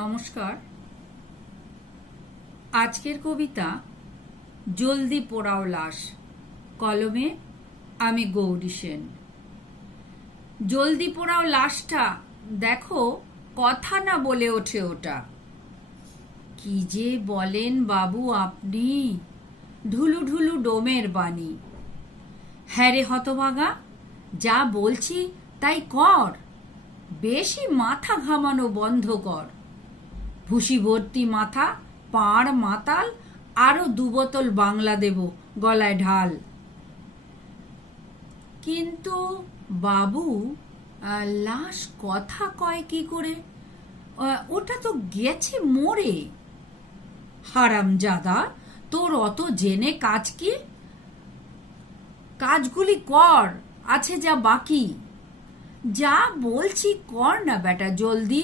নমস্কার। আজকের কবিতা জলদি পোড়াও লাশ, কলমে আমি গৌরী সেন। জলদি পোড়াও লাশটা দেখো, কথা না বলে ওঠে ওটা। কি যে বলেন বাবু আপনি, ঢুলু ঢুলু ডোমের বাণী। হ্যাঁ রে হতভাগা, যা বলছি তাই কর, বেশি মাথা ঘামানো বন্ধ কর। ভুসি ভর্তি মাথা, পাড় মাতাল, আরো 2 বোতল বাংলা দেব গলায় ঢাল। কিন্তু বাবু, লাশ কথা কয় কি করে? ওটা তো গেছে মরে। হারামজাদা, তোর অত জেনে কাজ কি? কাজগুলি কর, আছে যা বাকি। যা বলছি কর না বেটা জলদি।